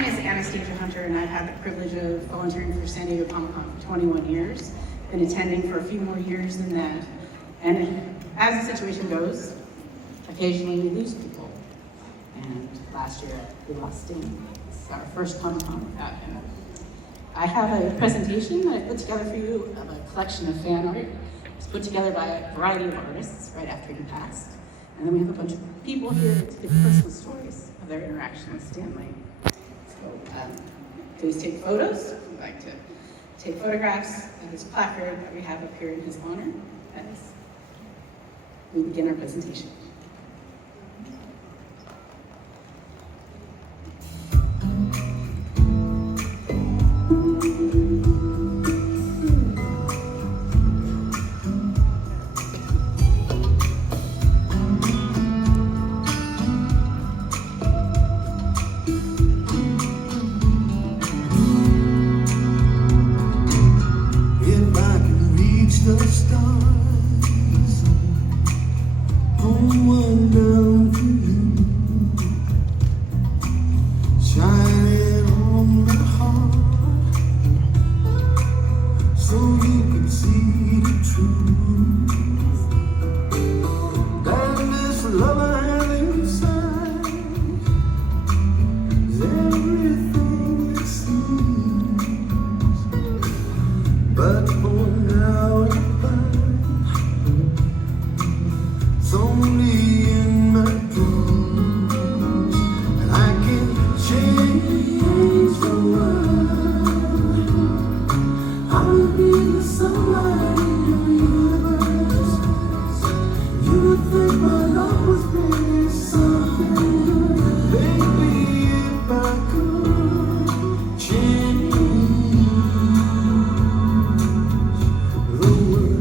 name is Anastasia Hunter, and I've had the privilege of volunteering for San Diego Comic-Con for 21 years. Been attending for a few more years than that. And as the situation goes, occasionally we lose people. And last year we lost Sting. It's our first Comic-Con without him. I have a presentation that I put together for you of a collection of fan art. It's put together by a variety of artists right after he passed. And then we have a bunch of people here to give personal stories of their interaction with Stan Lee. So please take photos if you'd like to take photographs of this placard that we have up here in his honor as we begin our presentation. The stars come on down to you, shining on my heart, so you can see the truth. That this love I have inside is everything it seems, but for now it's only in my dreams, and I can change the world. I will be the sunlight in your universe. You would think my love was really something good. Baby, if I could change the world.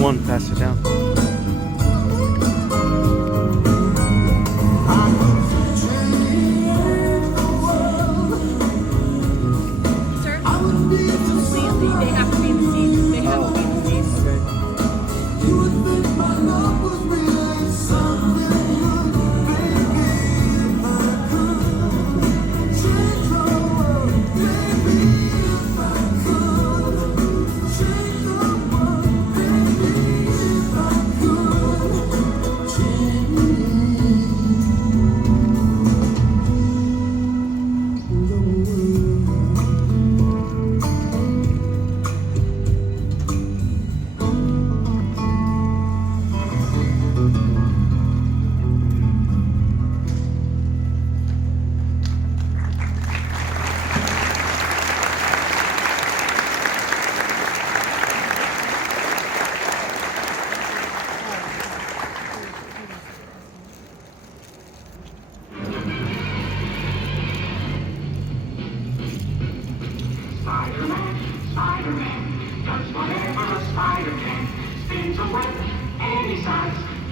One, pass it down. Sir, completely, they have to be in the seats. They have to be in the seats. You would think my love was really something good, baby, if I could change the world, baby, if I could change the world, baby, if I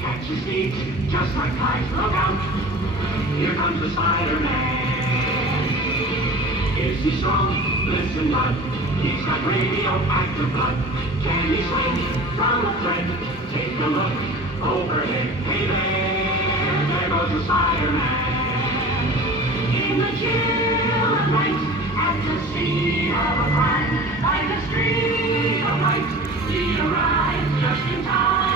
Catch his feet, just like flies, look out! Here comes the Spider-Man. Is he strong? Listen, bud. He's got radioactive blood. Can he swing from a thread? Take a look overhead. Hey there goes the Spider-Man. In the chill of night, at the scene of a crime, by the street of light, he arrives just in time.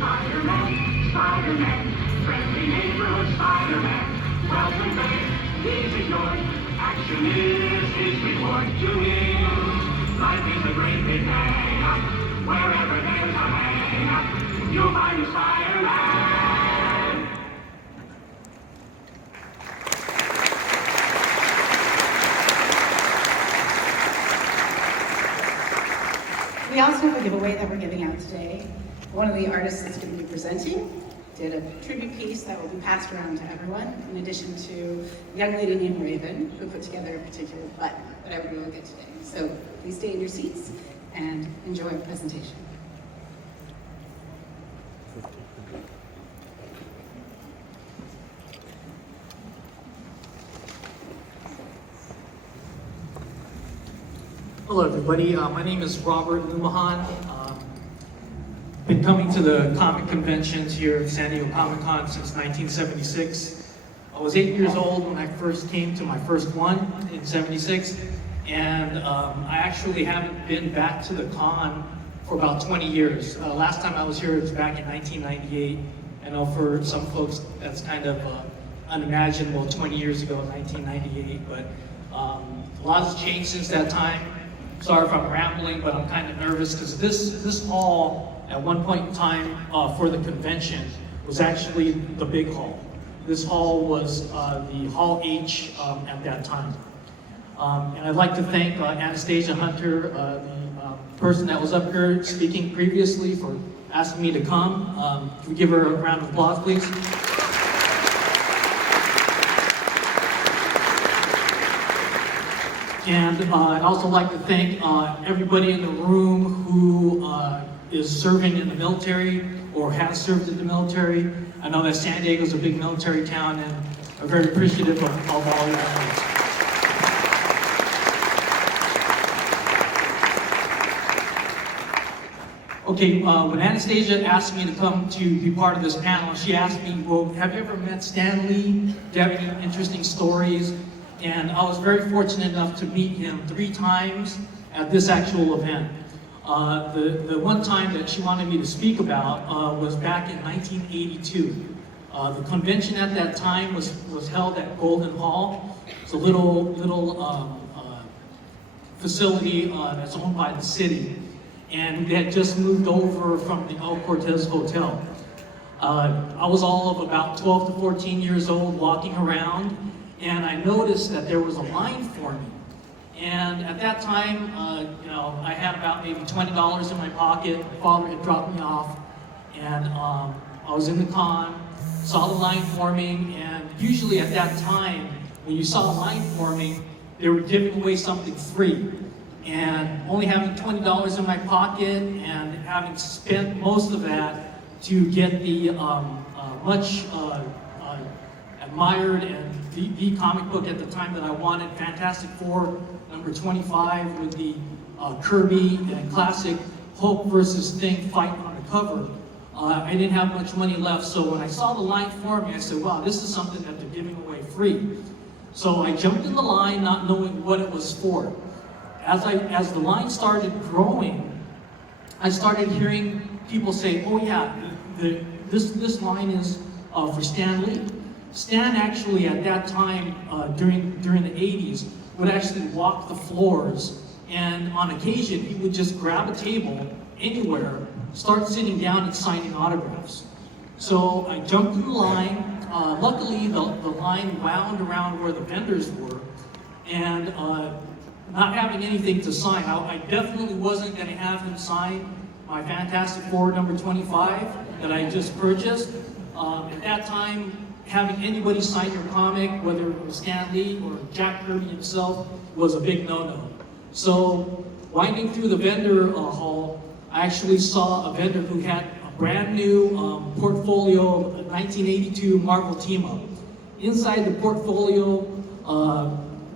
Spider-Man, Spider-Man, friendly neighborhood Spider-Man. Welcome back, he's ignored. Action is his reward to him. Life is a great big hang-up. Wherever there's a hang-up, you'll find a Spider-Man. We also have a giveaway that we're giving out today. One of the artists that's going to be presenting did a tribute piece that will be passed around to everyone, in addition to a young lady named Raven, who put together a particular button that everybody will get today. So please stay in your seats and enjoy the presentation. Hello, everybody. My name is Robert Lumahan. Been coming to the comic conventions here at San Diego Comic-Con since 1976. I was 8 years old when I first came to my first one in 76, and I actually haven't been back to the con for about 20 years. Last time I was here was back in 1998. I know for some folks that's kind of unimaginable 20 years ago, 1998, but a lot has changed since that time. Sorry if I'm rambling, but I'm kind of nervous because this hall at one point in time for the convention was actually the big hall. This hall was the Hall H at that time. And I'd like to thank Anastasia Hunter, the person that was up here speaking previously, for asking me to come. Can we give her a round of applause, please? And I'd also like to thank everybody in the room who is serving in the military or has served in the military. I know that San Diego is a big military town, and I'm very appreciative of all your efforts. Okay, when Anastasia asked me to come to be part of this panel, she asked me, well, have you ever met Stan Lee? Do you have any interesting stories? And I was very fortunate enough to meet him 3 times at this actual event. The one time that she wanted me to speak about was back in 1982. The convention at that time was held at Golden Hall. It's a little facility that's owned by the city. And we had just moved over from the El Cortez Hotel. I was all of about 12 to 14 years old walking around, and I noticed that there was a line forming. And at that time, I had about maybe $20 in my pocket. My father had dropped me off, and I was in the con, saw the line forming, and usually at that time, when you saw a line forming, they were giving away something free. And only having $20 in my pocket and having spent most of that to get the much admired and the comic book at the time that I wanted, Fantastic Four number 25, with the Kirby and classic Hulk versus Thing fight on the cover. I didn't have much money left, so when I saw the line forming, I said, wow, this is something that they're giving away free. So I jumped in the line not knowing what it was for. As the line started growing, I started hearing people say, oh yeah, this line is for Stan Lee. Stan actually at that time, during the 80s, would actually walk the floors, and on occasion he would just grab a table anywhere, start sitting down and signing autographs. So I jumped in the line. Luckily the line wound around where the vendors were, and not having anything to sign, I definitely wasn't going to have him sign my Fantastic Four number 25 that I just purchased. At that time, having anybody sign your comic, whether it was Stan Lee or Jack Kirby himself, was a big no-no. So, winding through the vendor hall, I actually saw a vendor who had a brand new portfolio of 1982 Marvel Team Up. Inside the portfolio,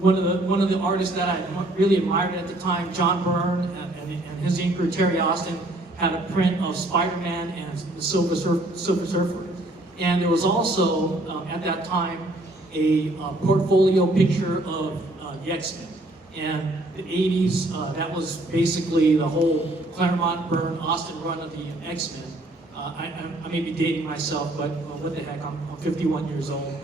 one of the artists that I really admired at the time, John Byrne, and his inker Terry Austin, had a print of Spider-Man and the Silver Surfer. And there was also, at that time, a portfolio picture of the X-Men. And the 80s, that was basically the whole Claremont, Byrne, Austin run of the X-Men. I may be dating myself, but what the heck, I'm 51 years old.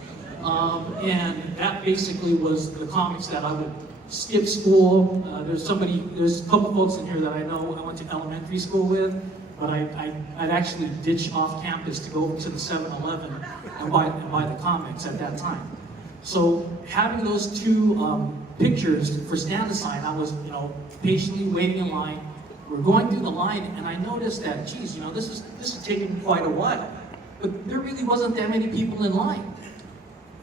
And that basically was the comics that I would skip school. There's a couple folks in here that I know I went to elementary school with, but I'd actually ditch off campus to go to the 7-Eleven and buy the comics at that time. So having those two pictures for stand aside, I was patiently waiting in line. We're going through the line, and I noticed that, geez, this is taking quite a while, but there really wasn't that many people in line.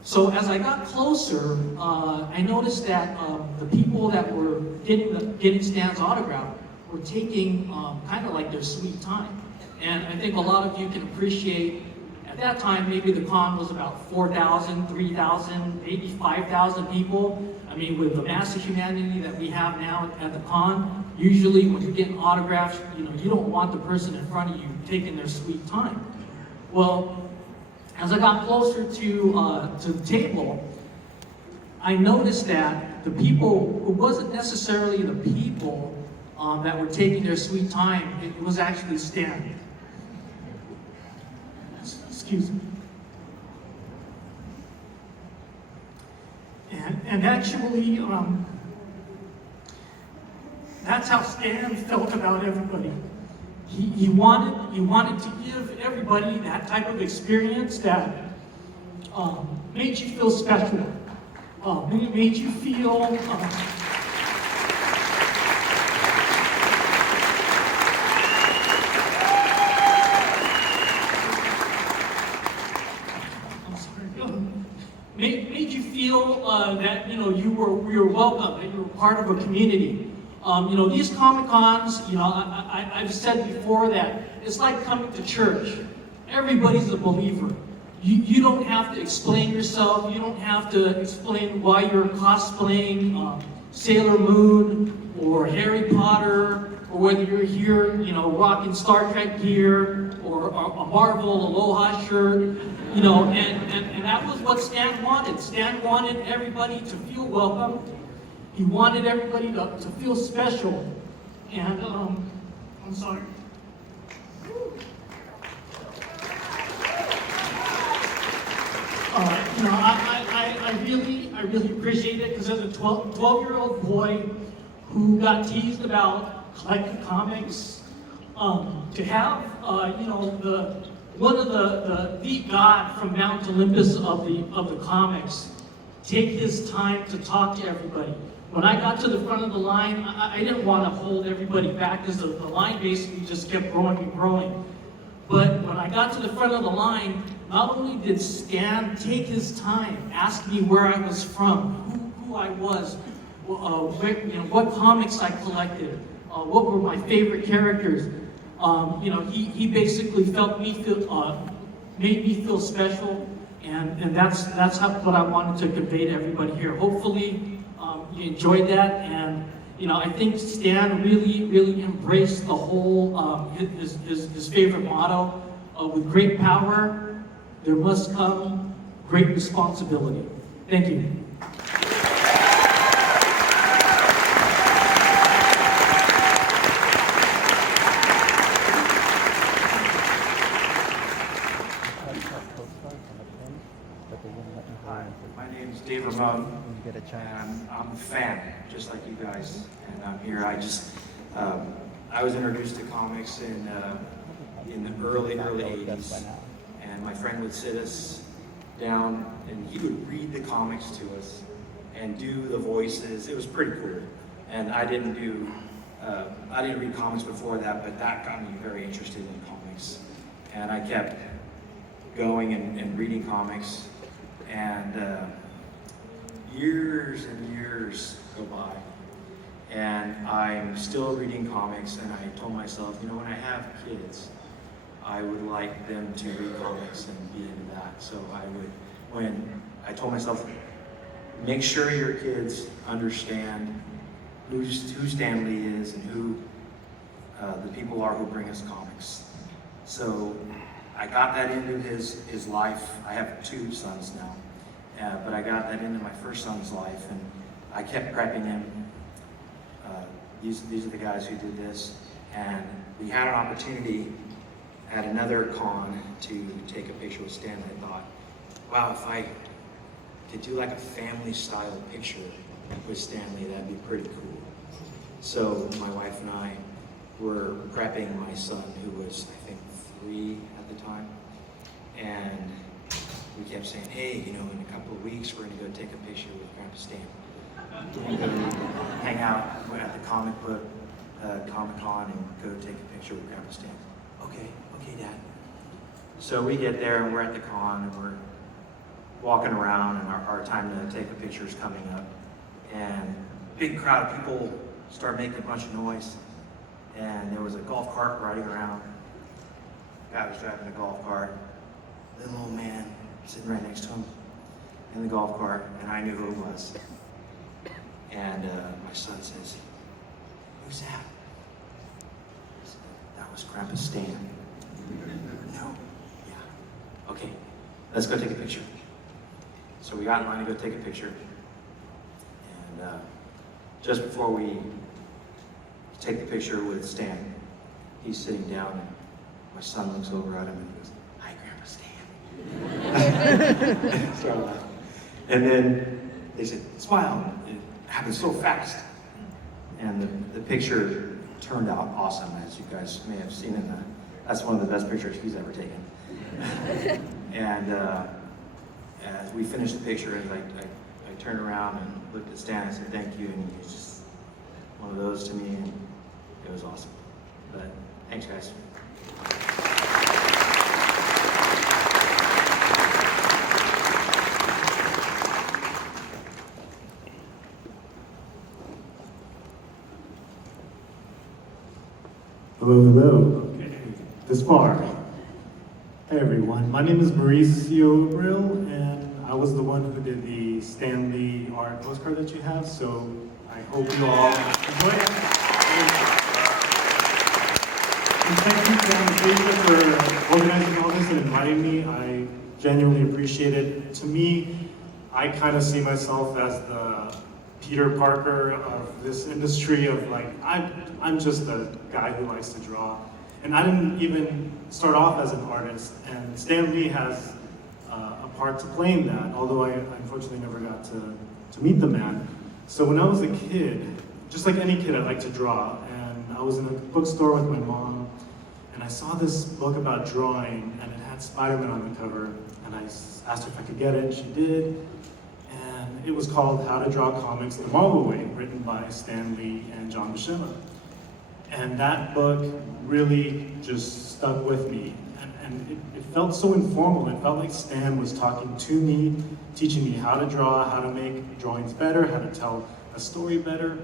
So as I got closer, I noticed that the people that were getting Stan's autograph were taking kind of like their sweet time. And I think a lot of you can appreciate, at that time, maybe the con was about 4,000, 3,000, maybe 5,000 people. I mean, with the massive humanity that we have now at the con, usually when you're getting autographs, you don't want the person in front of you taking their sweet time. Well, as I got closer to the table, I noticed that the people, it wasn't necessarily the people that were taking their sweet time, it was actually Stan. Excuse me. And actually, that's how Stan felt about everybody. He wanted to give everybody that type of experience that made you feel special, made you feel made you feel that you were welcome, that you were part of a community. These Comic-Cons, I've said before that it's like coming to church. Everybody's a believer. You don't have to explain yourself. You don't have to explain why you're cosplaying Sailor Moon or Harry Potter, or whether you're here, rocking Star Trek gear or a Marvel Aloha shirt, and that was what Stan wanted. Stan wanted everybody to feel welcome. He wanted everybody to feel special. And, I'm sorry. I really appreciate it, because as a 12-year-old boy who got teased about collecting comics, to have, one of the god from Mount Olympus of the comics take his time to talk to everybody. When I got to the front of the line, I didn't want to hold everybody back, because the line basically just kept growing and growing. But when I got to the front of the line, not only did Stan take his time, ask me where I was from, who I was, what comics I collected, what were my favorite characters. He basically made me feel special, and that's what I wanted to convey to everybody here. Hopefully, you enjoyed that, and I think Stan really embraced the whole his favorite motto: with great power, there must come great responsibility. Thank you. Hi, my name is Dave Ramon, and I'm a fan, just like you guys. And I'm here. I was introduced to comics in the early 80s, and my friend would sit us down, and he would read the comics to us and do the voices. It was pretty cool. And I didn't read comics before that, but that got me very interested in comics. And I kept going and reading comics. And years and years go by, and I'm still reading comics, and I told myself, when I have kids, I would like them to read comics and be into that. So when I told myself, make sure your kids understand who Stan Lee is and who the people are who bring us comics. So I got that into his life. I have 2 sons now, but I got that into my first son's life, and I kept prepping him. These are the guys who did this, and we had an opportunity at another con to take a picture with Stan. I thought, wow, if I could do like a family-style picture with Stan Lee, that'd be pretty cool. So my wife and I were prepping my son, who was, I think, 3 at the time, and we kept saying, hey, you know, in a couple of weeks, we're gonna go take a picture with Grandpa Stan. We're gonna go hang out at the comic book Comic-Con and go take a picture with Grandpa Stan. Okay, Dad. So we get there and we're at the con and we're walking around and our time to take a picture is coming up. And big crowd of people start making a bunch of noise. And there was a golf cart riding around. Guy was driving a golf cart. Little old man sitting right next to him in the golf cart, and I knew who it was. And my son says, who's that? I said, that was Grandpa Stan. No. Yeah. Okay, let's go take a picture. So we got in line to go take a picture. And just before we take the picture with Stan, he's sitting down, and my son looks over at him and goes, hi, Grandpa Stan. Started laughing. And then they said, smile. It happened so fast. And the picture turned out awesome, as you guys may have seen in that's one of the best pictures he's ever taken. And as we finished the picture, as I turned around and looked at Stan and said, thank you, and he was just one of those to me, and it was awesome. But thanks, guys. Hello. Okay, this far. Hey everyone, my name is Mauricio Abril, and I was the one who did the Stan Lee art postcard that you have, so I hope you all enjoy it. And thank you to Anastasia for organizing all this and inviting me. I genuinely appreciate it. To me, I kind of see myself as the Peter Parker of this industry of like, I'm just a guy who likes to draw. And I didn't even start off as an artist, and Stan Lee has a part to play in that, although I unfortunately never got to meet the man. So when I was a kid, just like any kid, I liked to draw, and I was in a bookstore with my mom, and I saw this book about drawing, and it had Spider-Man on the cover, and I asked her if I could get it, and she did. And it was called How to Draw Comics the Marvel Way, written by Stan Lee and John Buscema. And that book really just stuck with me. And it felt so informal. It felt like Stan was talking to me, teaching me how to draw, how to make drawings better, how to tell a story better.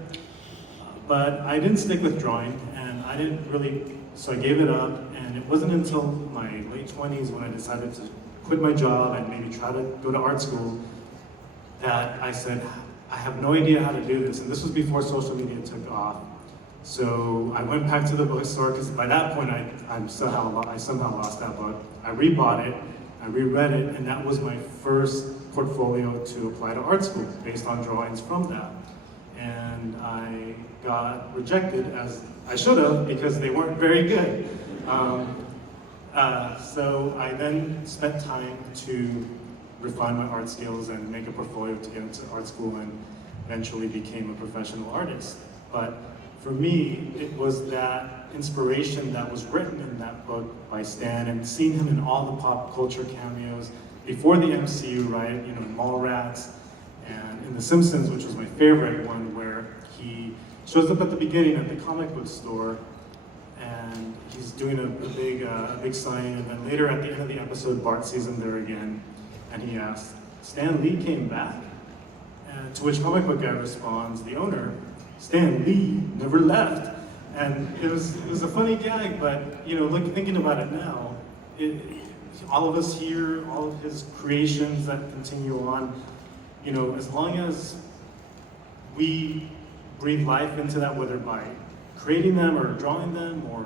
But I didn't stick with drawing, and I didn't really, so I gave it up. And it wasn't until my late 20s when I decided to quit my job and maybe try to go to art school that I said, I have no idea how to do this. And this was before social media took off. So I went back to the bookstore, because by that point I somehow lost that book. I rebought it, I reread it, and that was my first portfolio to apply to art school based on drawings from that. And I got rejected, as I should have, because they weren't very good. So I then spent time to refine my art skills and make a portfolio to get into art school, and eventually became a professional artist. But for me, it was that inspiration that was written in that book by Stan, and seeing him in all the pop culture cameos before the MCU, right? You know, in Mallrats, and in The Simpsons, which was my favorite one, where he shows up at the beginning at the comic book store, and he's doing a big sign, and then later at the end of the episode, Bart sees him there again, and he asks, Stan Lee came back? And to which comic book guy responds, the owner, Stan Lee never left. And it was a funny gag, but you know, thinking about it now, all of us here, all of his creations that continue on, you know, as long as we breathe life into that, whether by creating them or drawing them or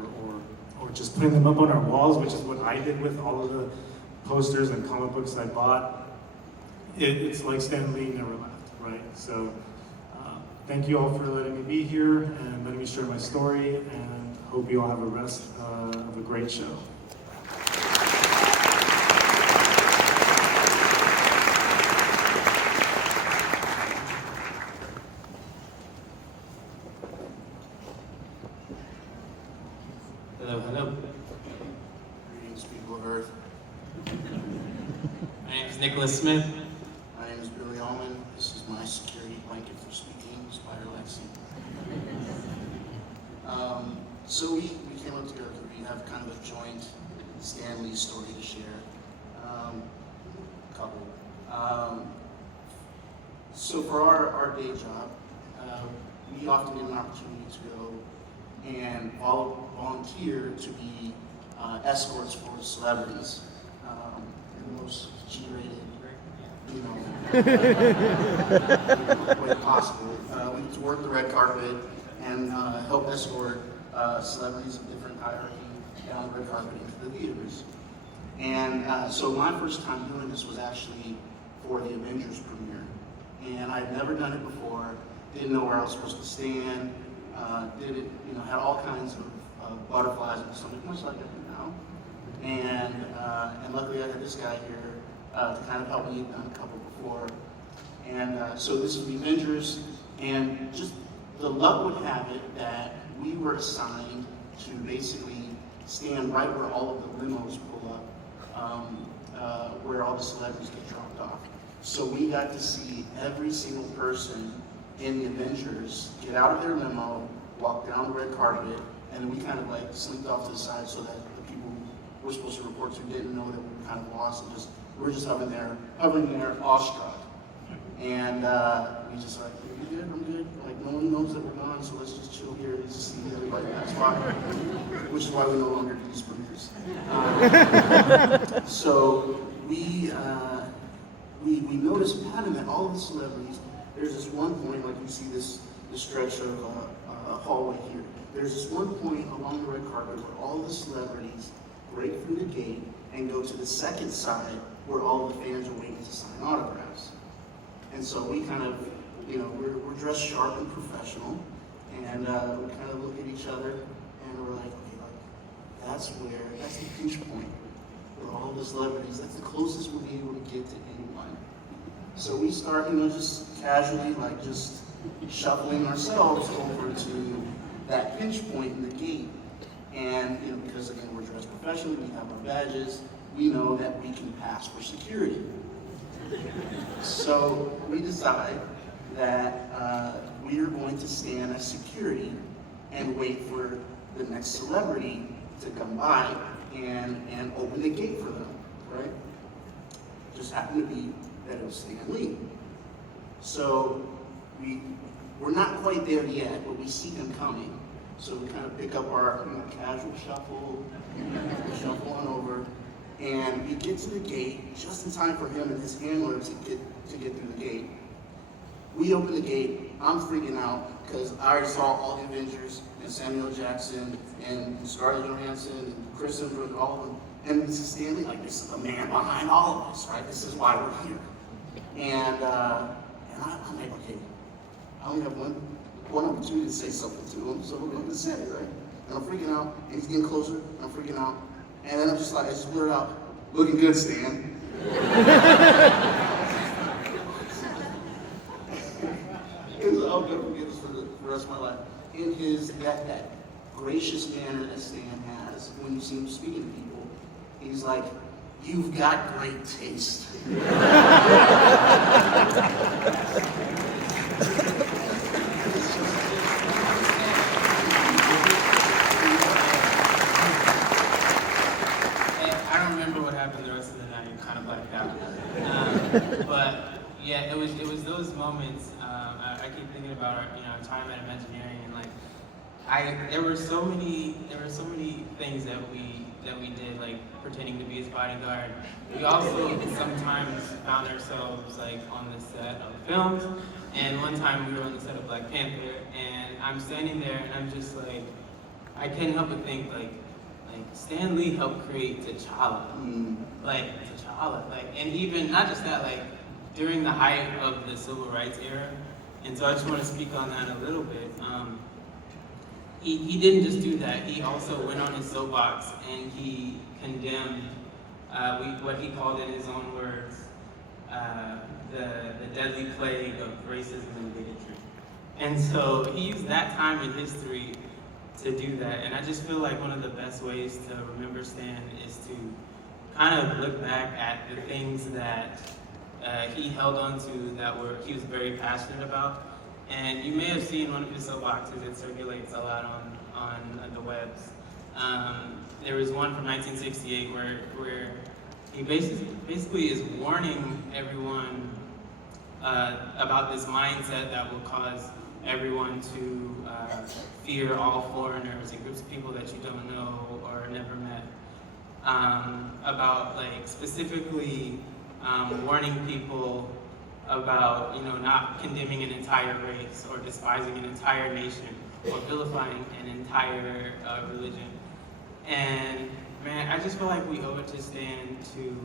just putting them up on our walls, which is what I did with all of the posters and comic books I bought, it's like Stan Lee never left, right? So thank you all for letting me be here and letting me share my story, and hope you all have a rest of a great show. Hello, hello. Greetings, people of Earth. My name is Nicholas Smith. My name is Billy Allman. This is my security blanket for speaking, Spider Lexi. So we came up together because we have kind of a joint Stan Lee story to share. So for our day job, we often get an opportunity to go and volunteer to be escorts for celebrities in the most G-rated, way possible. We get to work the red carpet and help escort celebrities of different hierarchy down the red carpet into the theaters. And so my first time doing this was actually for the Avengers premiere, and I'd never done it before. Didn't know where I was supposed to stand. Did it, had all kinds of butterflies and something, much like I do now. And luckily I had this guy here to kind of help me. I'd done a couple before. And so this is the Avengers, and just the luck would have it that we were assigned to basically stand right where all of the limos pull up, where all the celebrities get dropped off. So we got to see every single person in the Avengers get out of their limo, walk down the red carpet, and then we kind of like slinked off to the side so that the people who were supposed to report to didn't know that we were kind of lost, and we were just hovering there, awestruck. And we just like, you good? I'm good. Like, no one knows that we're gone, so let's just chill here and just see everybody pass by. Which is why we no longer do these premieres. So we noticed a pattern that all of the celebrities, there's this one point, like you see this stretch of hallway here. There's this one point along the red carpet where all the celebrities break through the gate and go to the second side where all the fans are waiting to sign autographs. And so we kind of, we're dressed sharp and professional, and we kind of look at each other and we're like, okay, that's the pinch point where all the celebrities, that's the closest we'll be able to get to anyone. So we start, just casually, like just shuffling ourselves over to that pinch point in the gate. And, because again, we're dressed professionally, we have our badges, we know that we can pass for security. So we decide that we are going to stand as security and wait for the next celebrity to come by and open the gate for them, right? Just happened to be that it was Stan Lee. So we're not quite there yet, but we see him coming. So we kind of pick up our casual shuffle, shuffle on over, and we get to the gate just in time for him and his handler to get through the gate. We open the gate. I'm freaking out because I already saw all the Avengers and Samuel Jackson and Scarlett Johansson and Chris Hemsworth and all of them. And this is Stan Lee, like this is the man behind all of us, right? This is why we're here. And I'm like, okay, I only have one opportunity to say something to him, so we're going to say it, right? And I'm freaking out, and he's getting closer, and I'm freaking out. And then I just blurt out, looking good, Stan. I'll never forget this for the rest of my life. In that gracious manner that Stan has when you see him speaking to people, he's like, you've got great taste. I don't remember what happened the rest of the night. I kind of blacked out. But yeah, it was those moments. I keep thinking about our time at Imagineering and like there were so many things that we did, like pretending to be his bodyguard. We also sometimes found ourselves like on the set of films, and one time we were on the set of Black Panther, and I'm standing there and I'm just like, I can't help but think like Stan Lee helped create T'Challa, and even not just that, like during the height of the civil rights era, and so I just want to speak on that a little bit. He didn't just do that. He also went on his soapbox and he condemned what he called in his own words the deadly plague of racism and bigotry. And so he used that time in history to do that. And I just feel like one of the best ways to remember Stan is to kind of look back at the things that he held on to that he was very passionate about. And you may have seen one of his soapboxes. It circulates a lot on the webs. There was one from 1968 where he basically is warning everyone about this mindset that will cause everyone to fear all foreigners and groups of people that you don't know or never met. About like specifically warning people about not condemning an entire race or despising an entire nation or vilifying an entire religion. And man, I just feel like we owe it to Stan to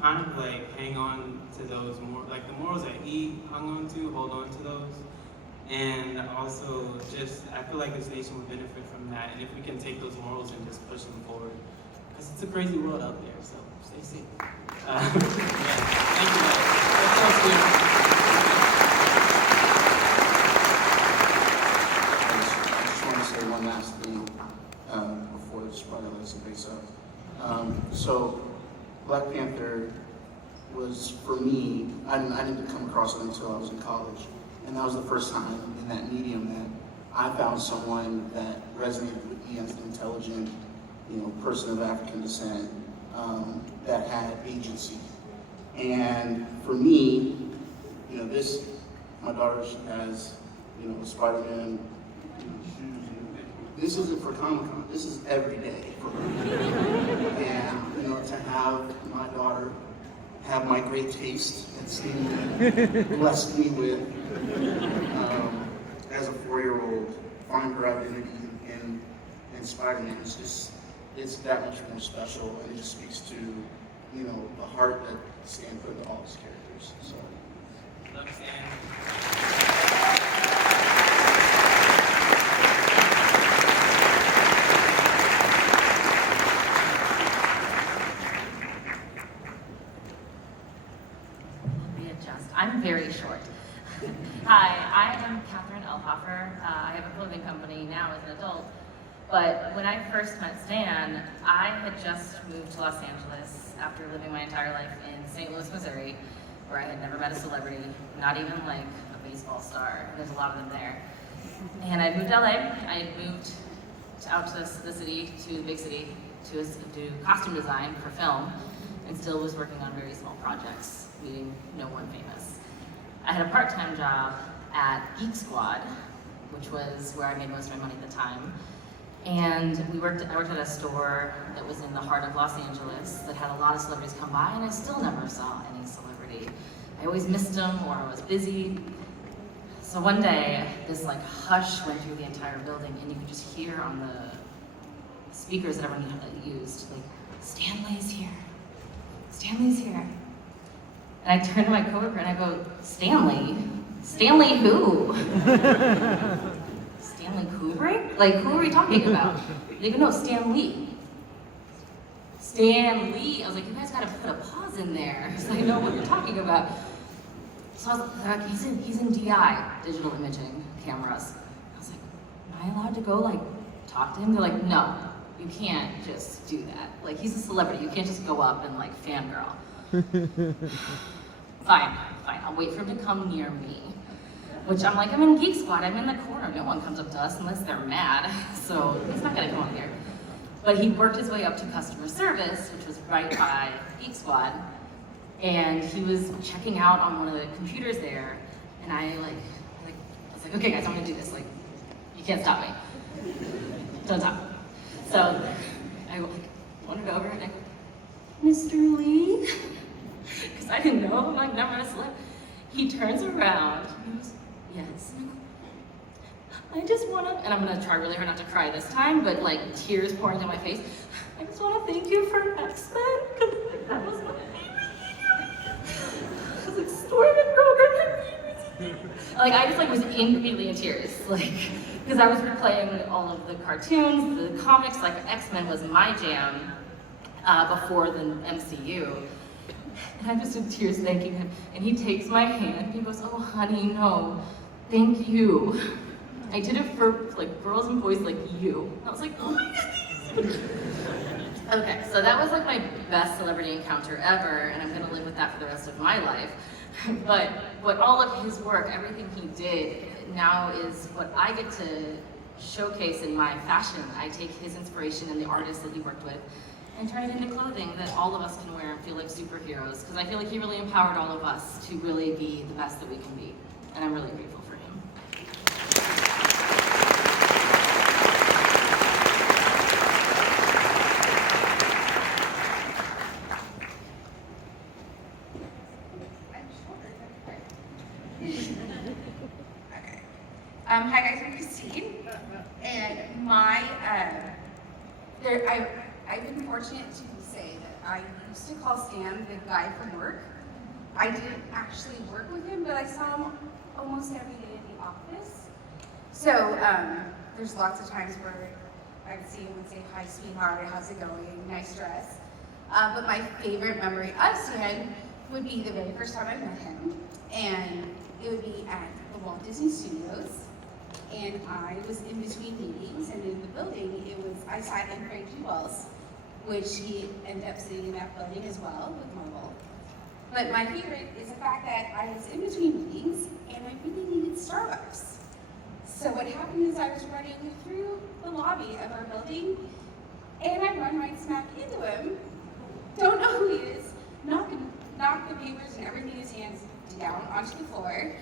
kind of like hang on to those like the morals that he hung on to, hold on to those. And also just, I feel like this nation would benefit from that. And if we can take those morals and just push them forward. Because it's a crazy world out there, so stay safe. Yeah, thank you, guys. I just want to say one last thing before this brother lets the base up. So, Black Panther was, for me, I didn't come across it until I was in college. And that was the first time in that medium that I found someone that resonated with me as an intelligent, person of African descent that had agency. And for me, my daughter has, Spider-Man shoes. This isn't for Comic-Con. This is every day for her. And to have my daughter have my great taste that Steve blessed me with as a 4-year-old, find her identity in Spider-Man. It's that much more special, and it just speaks to the heart that Stan put into all his characters. So. Love Stan. I'm very short. Hi, I am Catherine Elhofer. I have a clothing company now as an adult. But when I first met Stan, I had just moved to Los Angeles after living my entire life in St. Louis, Missouri, where I had never met a celebrity, not even like a baseball star. There's a lot of them there. And I moved to LA. I moved out to the city, to the big city, to do costume design for film, and still was working on very small projects, meeting no one famous. I had a part-time job at Geek Squad, which was where I made most of my money at the time. And I worked at a store that was in the heart of Los Angeles that had a lot of celebrities come by, and I still never saw any celebrity. I always missed them, or I was busy. So one day, this like hush went through the entire building, and you could just hear on the speakers that everyone used, like, Stan Lee's here. Stan Lee's here. And I turned to my coworker and I go, Stanley? Stanley who? Stanley Kubrick? Like, who are we talking about? They go, no, Stan Lee. Stan Lee. I was like, you guys gotta put a pause in there so I know what you're talking about. So I was like, he's in DI, digital imaging cameras. I was like, am I allowed to go like talk to him? They're like, no, you can't just do that. Like, he's a celebrity. You can't just go up and like fangirl. Fine, I'll wait for him to come near me. Which I'm like, I'm in Geek Squad, I'm in the corner. No one comes up to us unless they're mad. So he's not gonna come on here. But he worked his way up to customer service, which was right by Geek Squad. And he was checking out on one of the computers there. And I was like, okay guys, I'm gonna do this. Like, you can't stop me. Don't talk. So I wandered over and I go, Mr. Lee? Because I didn't know, I'd never met a celeb. He turns around, he goes, yes. And I go, I just want to, and I'm going to try really hard not to cry this time, but like tears pouring down my face. I just want to thank you for X-Men, because that was my favorite year. I was like, Storm and Rogan, like I just like was immediately in tears, like because I was replaying all of the cartoons, the comics. Like X-Men was my jam before the MCU, and I'm just in tears thanking him. And he takes my hand. He goes, "Oh, honey, no, thank you. I did it for like girls and boys like you." And I was like, "Oh my God." Okay, so that was like my best celebrity encounter ever, and I'm gonna live with that for the rest of my life. But all of his work, everything he did, now is what I get to showcase in my fashion. I take his inspiration and the artists that he worked with and turn it into clothing that all of us can wear and feel like superheroes. Because I feel like he really empowered all of us to really be the best that we can be. And I'm really grateful for him. Hi guys, I'm Christine, and I've been fortunate to say that I used to call Stan the guy from work. I didn't actually work with him, but I saw him almost every day in the office. So there's lots of times where I would see him and say, "Hi sweetheart, how's it going? Nice dress." But my favorite memory of Stan would be the very first time I met him, and it would be at the Walt Disney Studios. And I was in between meetings, and in the building, I sat in Craig G. Wells, which he ended up sitting in that building as well with Marvel. But my favorite is the fact that I was in between meetings, and I really needed Starbucks. So what happened is I was running through the lobby of our building, and I run right smack into him. Don't know who he is, knock the papers and everything in his hands down onto the floor.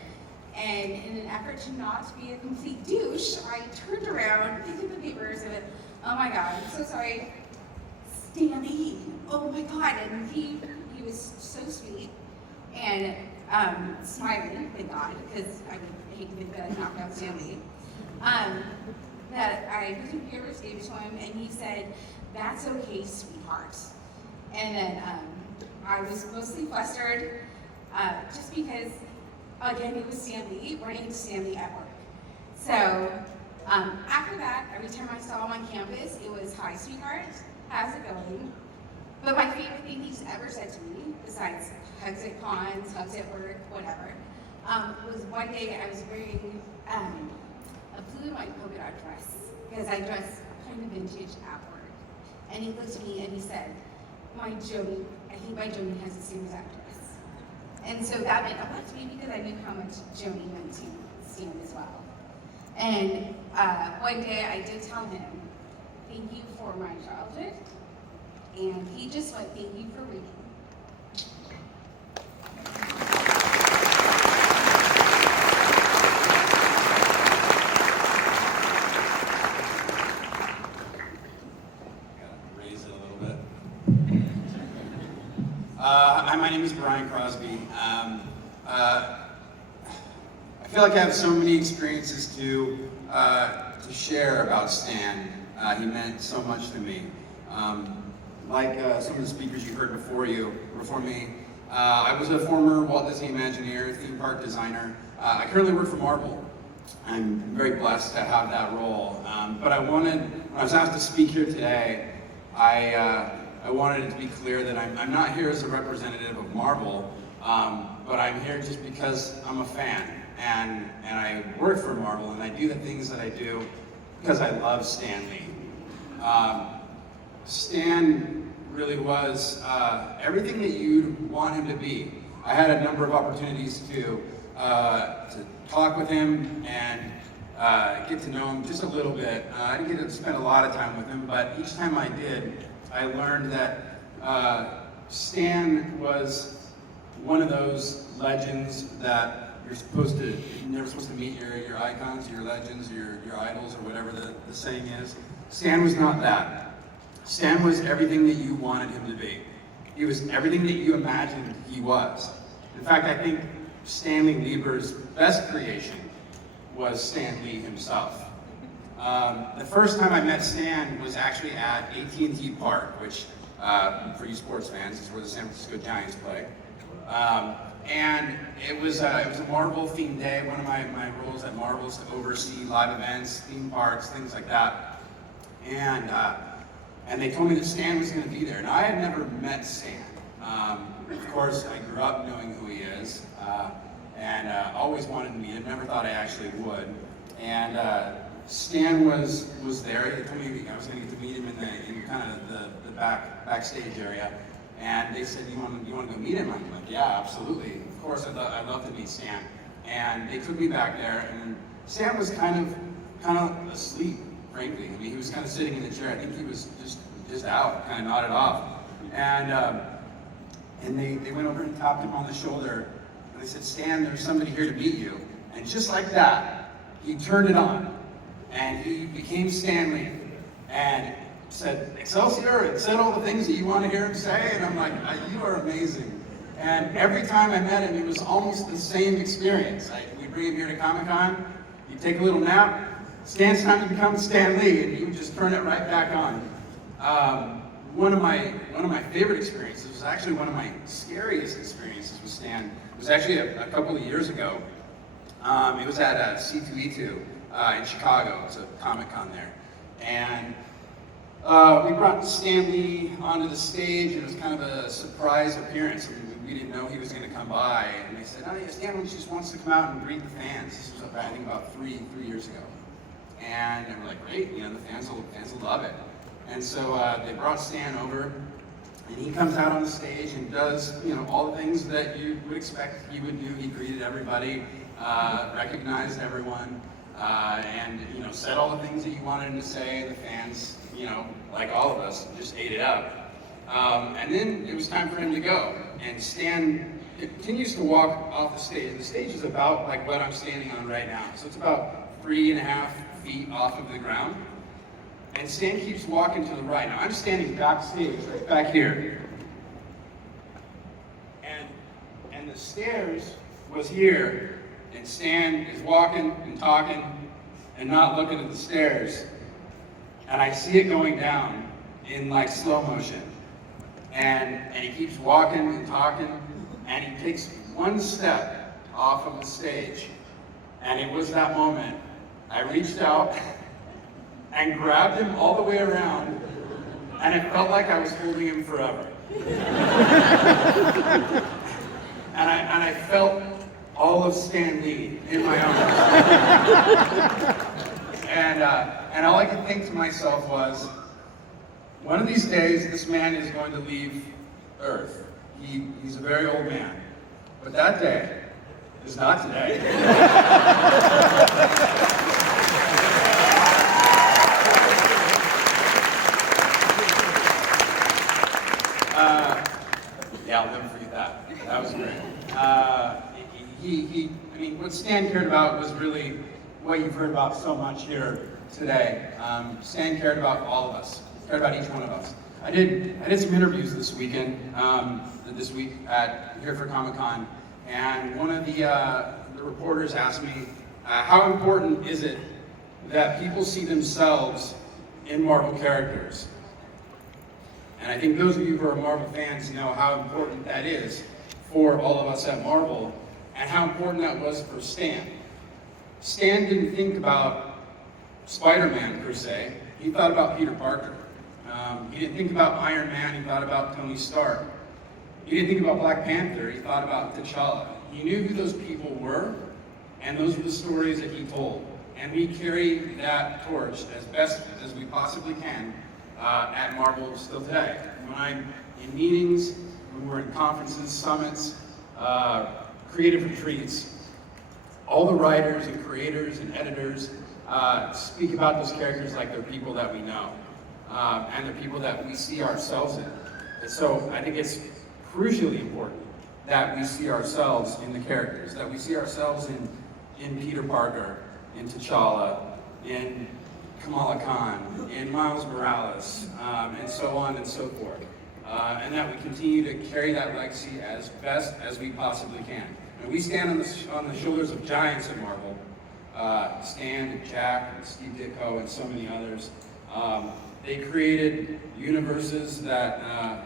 And in an effort to not be a complete douche, I turned around, picked up the papers, and went, "Oh my God, I'm so sorry, Stan Lee. Oh my God." And he was so sweet and smiling, thank God, because I would hate to think that I knocked out Stan Lee. That I picked up the papers, gave it to him, and he said, "That's okay, sweetheart." And then I was mostly flustered just because, again, it was Stan Lee, running into Stan Lee at work. So after that, every time I saw him on campus, it was, "Hi, sweetheart, how's it going?" But my favorite thing he's ever said to me, besides hugs at cons, hugs at work, whatever, was one day I was wearing a blue and white polka dot dress, because I dress kind of vintage at work. And he looked at me and he said, I think my Joni has the same exact dress. And so that meant a lot to me because I knew how much Joni meant to Stan as well. And one day I did tell him, "Thank you for my childhood." And he just went, "Thank you for reading." Raise it a little bit. Hi, my name is Brian Crosby. I feel like I have so many experiences to share about Stan. He meant so much to me. Like some of the speakers you heard before me, I was a former Walt Disney Imagineer, theme park designer. I currently work for Marvel. I'm very blessed to have that role. But when I was asked to speak here today, I wanted it to be clear that I'm not here as a representative of Marvel, but I'm here just because I'm a fan, and I work for Marvel, and I do the things that I do because I love Stan Lee. Stan really was everything that you'd want him to be. I had a number of opportunities to talk with him and get to know him just a little bit. I didn't get to spend a lot of time with him, but each time I did, I learned that Stan was one of those legends that you're never supposed to meet your icons, your legends, your idols, or whatever the saying is. Stan was not that. Stan was everything that you wanted him to be. He was everything that you imagined he was. In fact, I think Stanley Lieber's best creation was Stan Lee himself. The first time I met Stan was actually at AT&T Park, which, for you sports fans, is where the San Francisco Giants play. And it was a Marvel-themed day. One of my roles at Marvel is to oversee live events, theme parks, things like that. And they told me that Stan was going to be there. Now, I had never met Stan. Of course, I grew up knowing who he is, and always wanted to meet him. Never thought I actually would. And Stan was there. He told me I was going to get to meet him in kind of the backstage area. And they said, you want to go meet him? I'm like, yeah, absolutely. Of course, I'd love to meet Stan. And they took me back there, and Stan was kind of asleep, frankly. I mean, he was kind of sitting in the chair. I think he was just out, kind of nodded off. And they went over and tapped him on the shoulder, and they said, Stan, there's somebody here to meet you. And just like that, he turned it on, and he became Stanley, and said Excelsior, and said all the things that you want to hear him say, and I'm like, you are amazing. And every time I met him, it was almost the same experience. We bring him here to Comic-Con, you take a little nap, Stan's time to become Stan Lee, and he would just turn it right back on. One of my favorite experiences was actually one of my scariest experiences with Stan. It was actually a couple of years ago. It was at C2E2 in Chicago. It was a Comic-Con there. And we brought Stan Lee onto the stage. It was kind of a surprise appearance. We didn't know he was going to come by. And they said, oh yeah, Stan Lee just wants to come out and greet the fans. This was, I think, about three years ago. And we're like, great, the fans will love it. And so they brought Stan over, and he comes out on the stage and does, all the things that you would expect he would do. He greeted everybody, recognized everyone, and said all the things that you wanted him to say. The fans, like all of us, just ate it up. And then it was time for him to go. And Stan continues to walk off the stage. The stage is about like what I'm standing on right now. So it's about 3.5 feet off of the ground. And Stan keeps walking to the right. Now I'm standing backstage, right back here. And the stairs was here, and Stan is walking and talking and not looking at the stairs. And I see it going down in like slow motion. And he keeps walking and talking, and he takes one step off of the stage. And it was that moment I reached out and grabbed him all the way around, and it felt like I was holding him forever. and I felt all of Stan Lee in my arms. And all I could think to myself was, one of these days, this man is going to leave Earth. He's a very old man. But that day is not today. Yeah, I'll never forget that. That was great. What Stan cared about was really what you've heard about so much here today. Stan cared about all of us. Cared about each one of us. I did some interviews this weekend, this week here for Comic-Con, and one of the reporters asked me, how important is it that people see themselves in Marvel characters? And I think those of you who are Marvel fans know how important that is for all of us at Marvel, and how important that was for Stan. Stan didn't think about Spider-Man per se, he thought about Peter Parker. He didn't think about Iron Man, he thought about Tony Stark. He didn't think about Black Panther, he thought about T'Challa. He knew who those people were, and those were the stories that he told. And we carry that torch as best as we possibly can at Marvel still today. When I'm in meetings, when we're in conferences, summits, creative retreats, all the writers and creators and editors speak about those characters like they're people that we know. And they're people that we see ourselves in. And so I think it's crucially important that we see ourselves in the characters, that we see ourselves in Peter Parker, in T'Challa, in Kamala Khan, in Miles Morales, and so on and so forth. And that we continue to carry that legacy as best as we possibly can. And we stand on the shoulders of giants at Marvel, Stan and Jack and Steve Ditko and so many others. They created universes that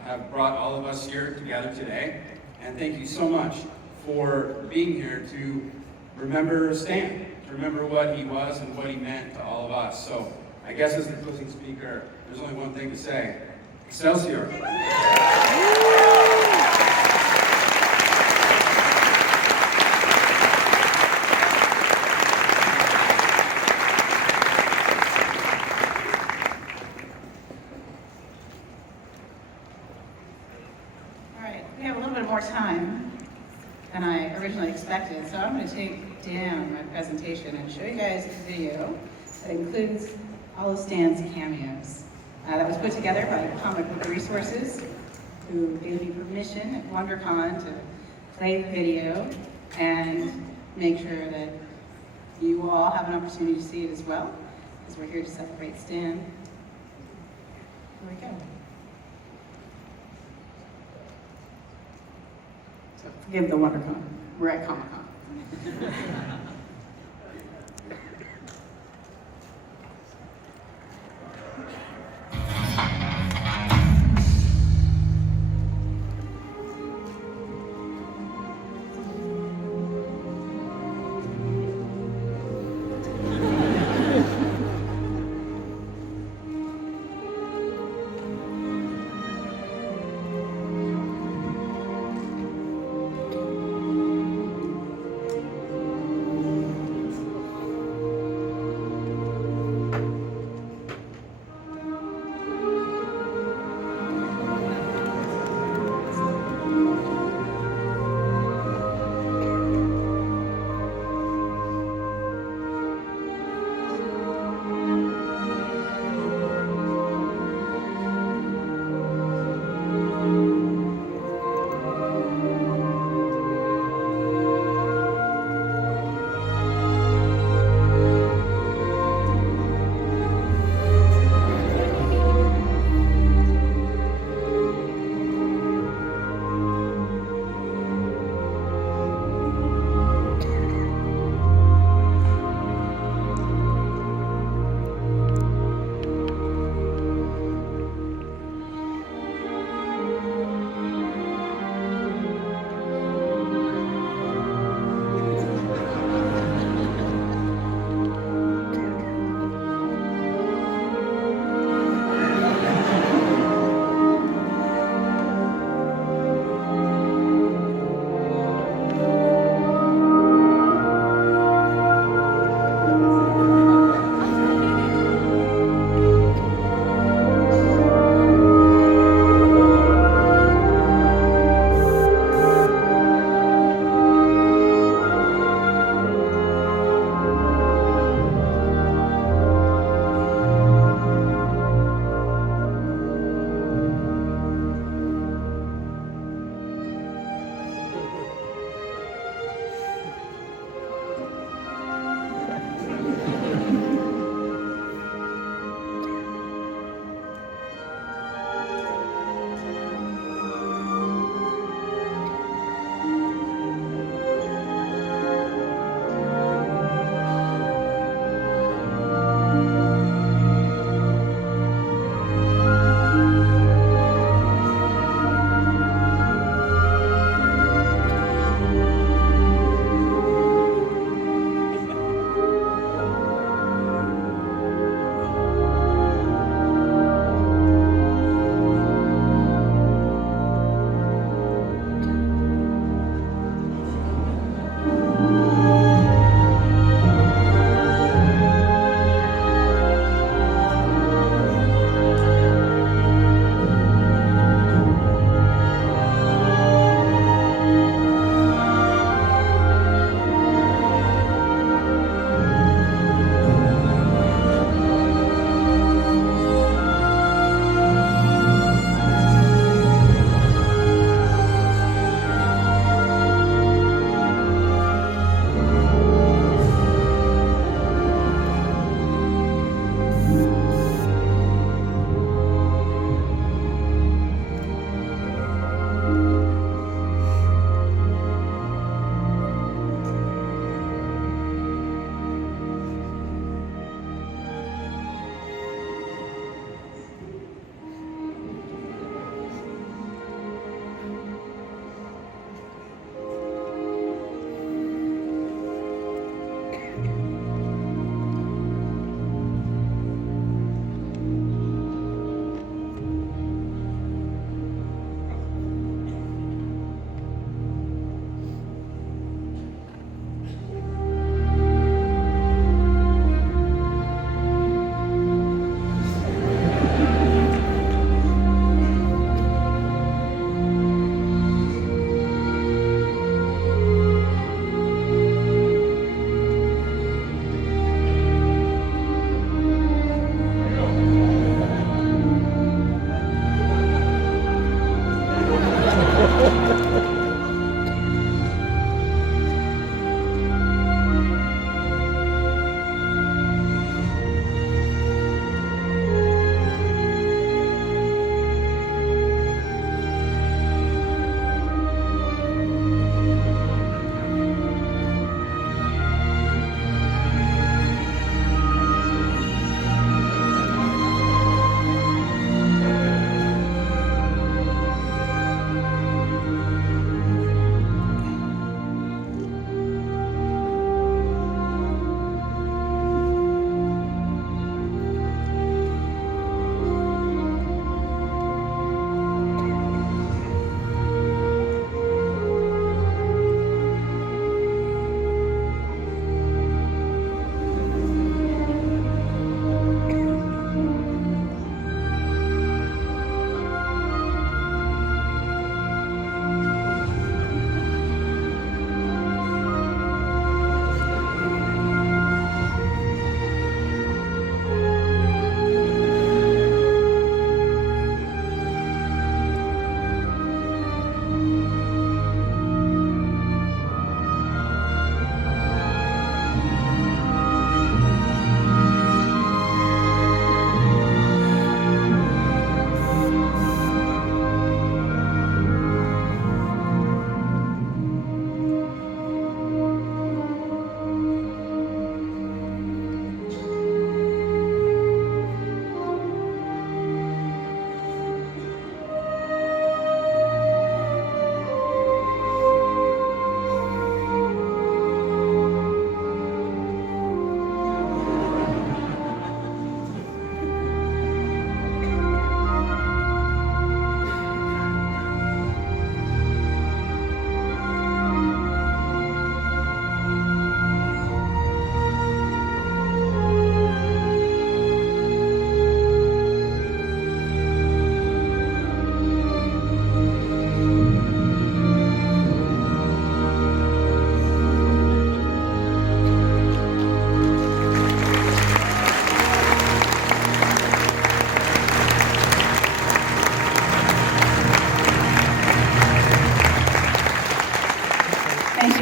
have brought all of us here together today. And thank you so much for being here to remember Stan, to remember what he was and what he meant to all of us. So I guess as the closing speaker, there's only one thing to say: Excelsior. All right, we have a little bit more time than I originally expected, so I'm going to take down my presentation and show you guys a video that includes all of Stan's cameos. That was put together by Comic Book Resources, who gave me permission at WonderCon to play the video and make sure that you all have an opportunity to see it as well, because we're here to celebrate Stan. Here we go. So forgive the WonderCon. We're at Comic-Con.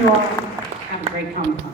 you all. Have a great Comic-Con.